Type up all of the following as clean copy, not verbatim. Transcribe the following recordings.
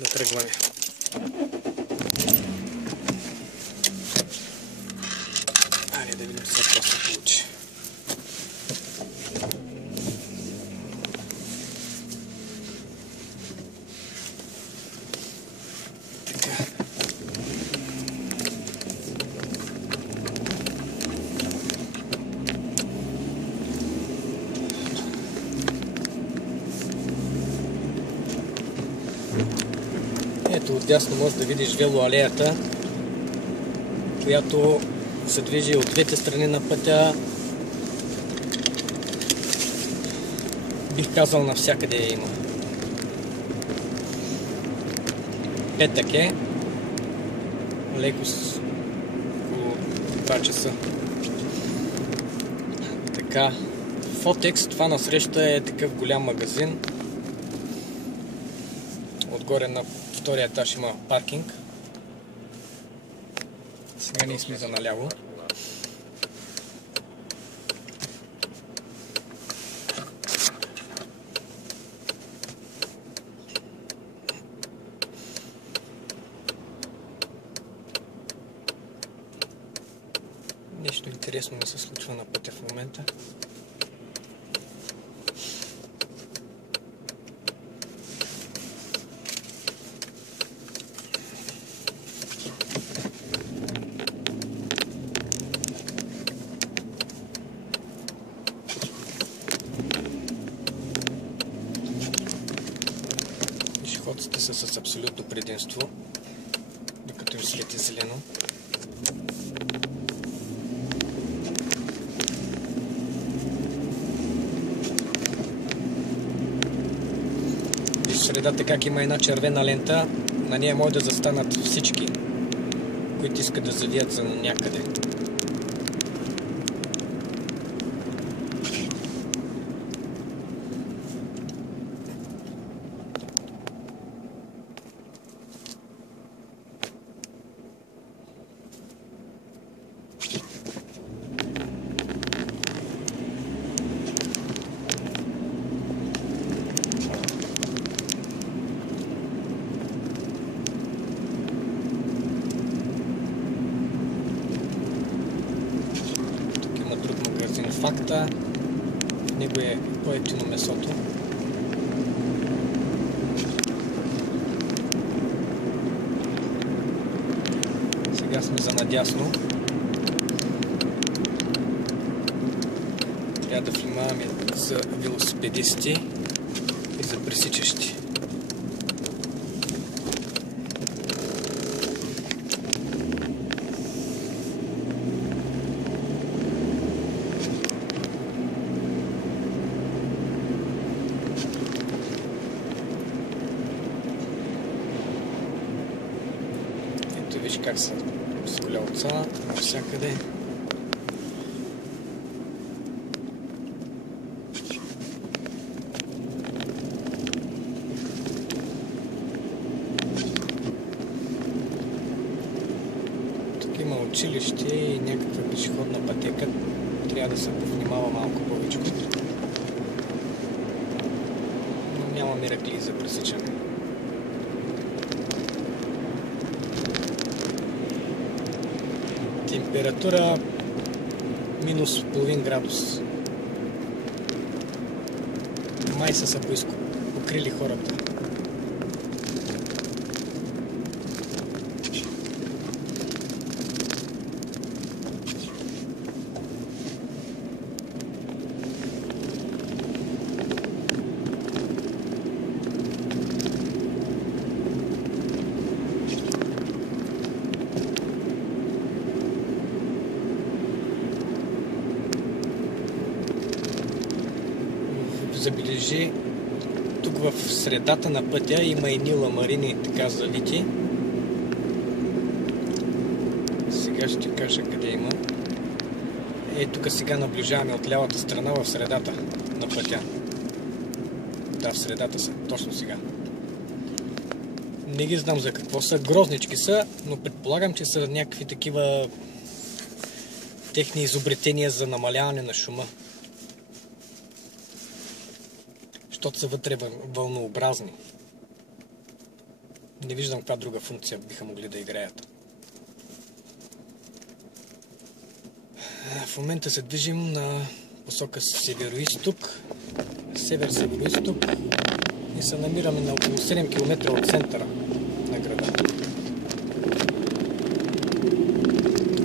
на тръгване. Айде да видим сега какво се получи. Ето отдясно можеш да видиш велоалеята, която се движи от двете страни на пътя. Бих казал, навсякъде я има. Петък е. Леко с около 2 часа. Така. Фотекс, това насреща е такъв голям магазин. Отгоре на втория етаж има паркинг. Сега ние сме за наляво. Нещо интересно ми се случва на пътя в момента. Пешеходците са с абсолютно предимство, докато им свети зелено. Виж в средата как има една червена лента, на нея може да застанат всички, които искат да завият за някъде. Факта, в него е по-евтино месото. Сега сме за надясно. Трябва да внимаваме за велосипедисти и за пресичащи. Виж как са с колелца навсякъде. Тук има училище и някаква пешеходна пътека. Трябва да се повнимава малко повече. Но няма миракли за пресичане. Температура минус половин градус. Май са се покрили хората. Забележи, тук в средата на пътя има едни ламарини така залити. Сега ще кажа къде има. Тук сега наближаваме от лявата страна в средата на пътя. Да, в средата са, точно сега. Не ги знам за какво са, грознички са, но предполагам, че са някакви такива техни изобретения за намаляване на шума. Защото са вътре вълнообразни. Не виждам каква друга функция биха могли да играят. В момента се движим на посока северо-исток, север-северо-исток и се намираме на около 7 км от центъра на града.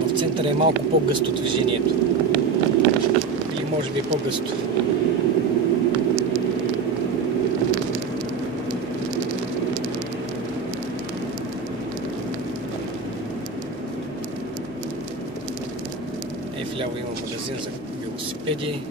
В центъра е малко по-гъсто движението. Или може би по-гъсто. Вляво има магазин за велосипеди.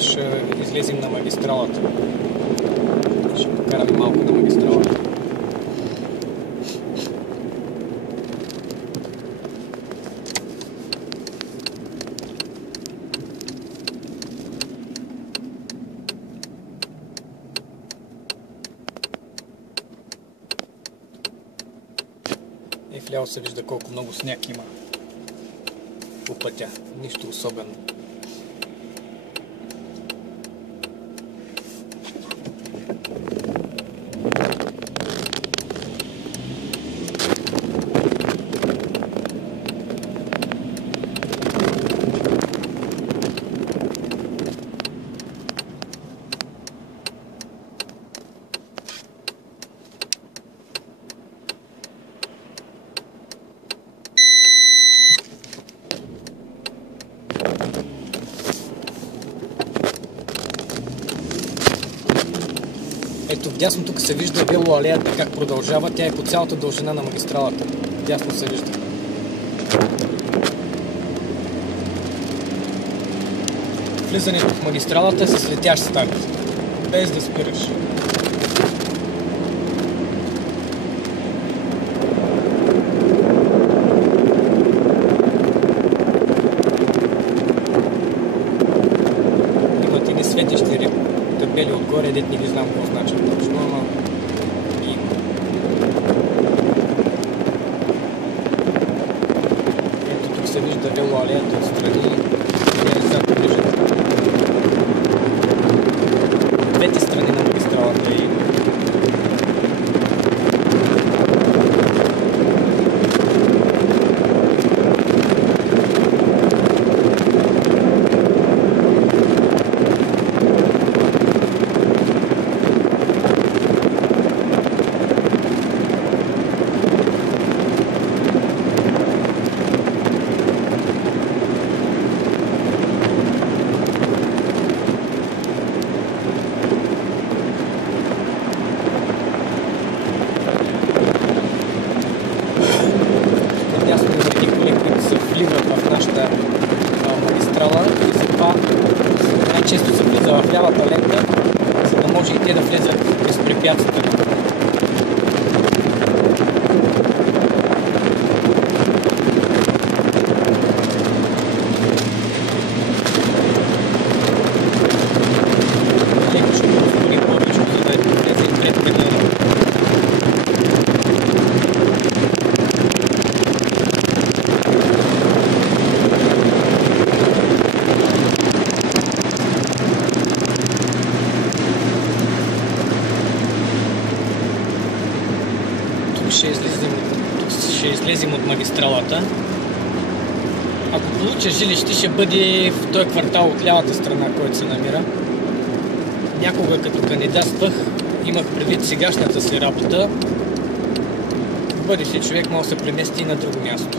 Ще излезем на магистралата. Ще покараме малко на магистралата. И вляво се вижда колко много сняг има по пътя. Нищо особено. Ето вдясно тук се вижда велоалеята как продължава. Тя е по цялата дължина на магистралата. Вдясно се вижда. Влизането в магистралата е с летящ старт. Без да спираш. Имат и светещи табели отгоре, дет не ги знам какво значи точно, ама има. Ето тук се вижда велоалеята отстрани и резата виждат. Двете страни на магистралата и в нашата магистрала и затова най-често се влиза в лявата лента, за да може и те да влезат безпрепятствено. Леко ще го ускори повече, за да влезе и пред педала. Ще излезем от магистралата. Ако получа жилище, ще бъде в този квартал от лявата страна, който се намира. Някога като кандидатствах, имах предвид сегашната си работа. В бъдеще човек може да се премести на друго място.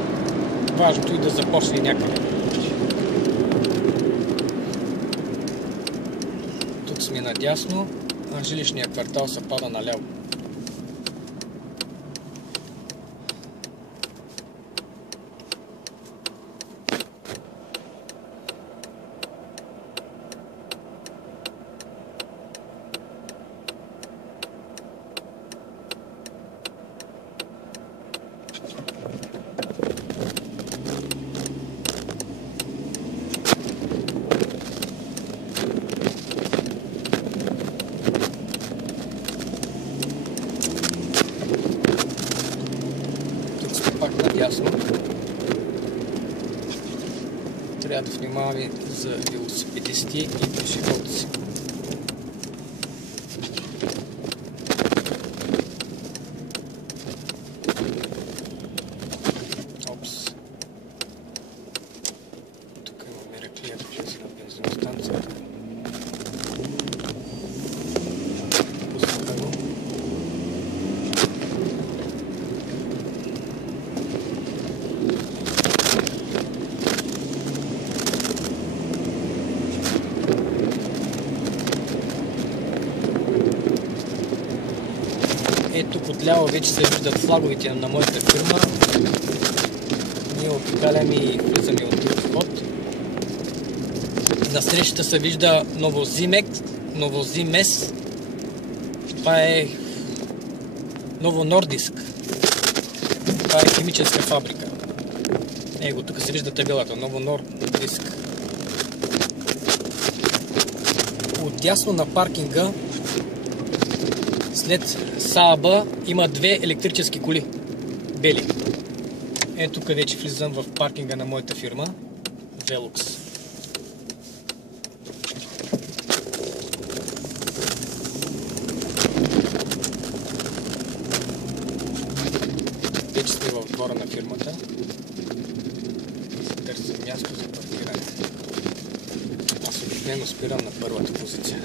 Важното е да започне някъде. Тук сме надясно, а жилищният квартал се пада наляво. надясно. Трябва да внимаваме за велосипедисти и пешеходци. Опс. Тук имаме реклия да влезе на бензиностанцията. Пусната го. Ето тук отляво вече се виждат флаговете на моята фирма. Ние обикаляме и влизаме от този вход. Насреща се вижда Новозимес. Това е Ново Нордиск. Това е химическа фабрика. Его, тук се вижда табелата. Ново Нордиск. Отдясно на паркинга след Сааба има две електрически коли. Бели. Ето тук вече влизам в паркинга на моята фирма. Velux. Вече сме в двора на фирмата. И се търсим място за паркиране. Аз обикновено спирам на първата позиция.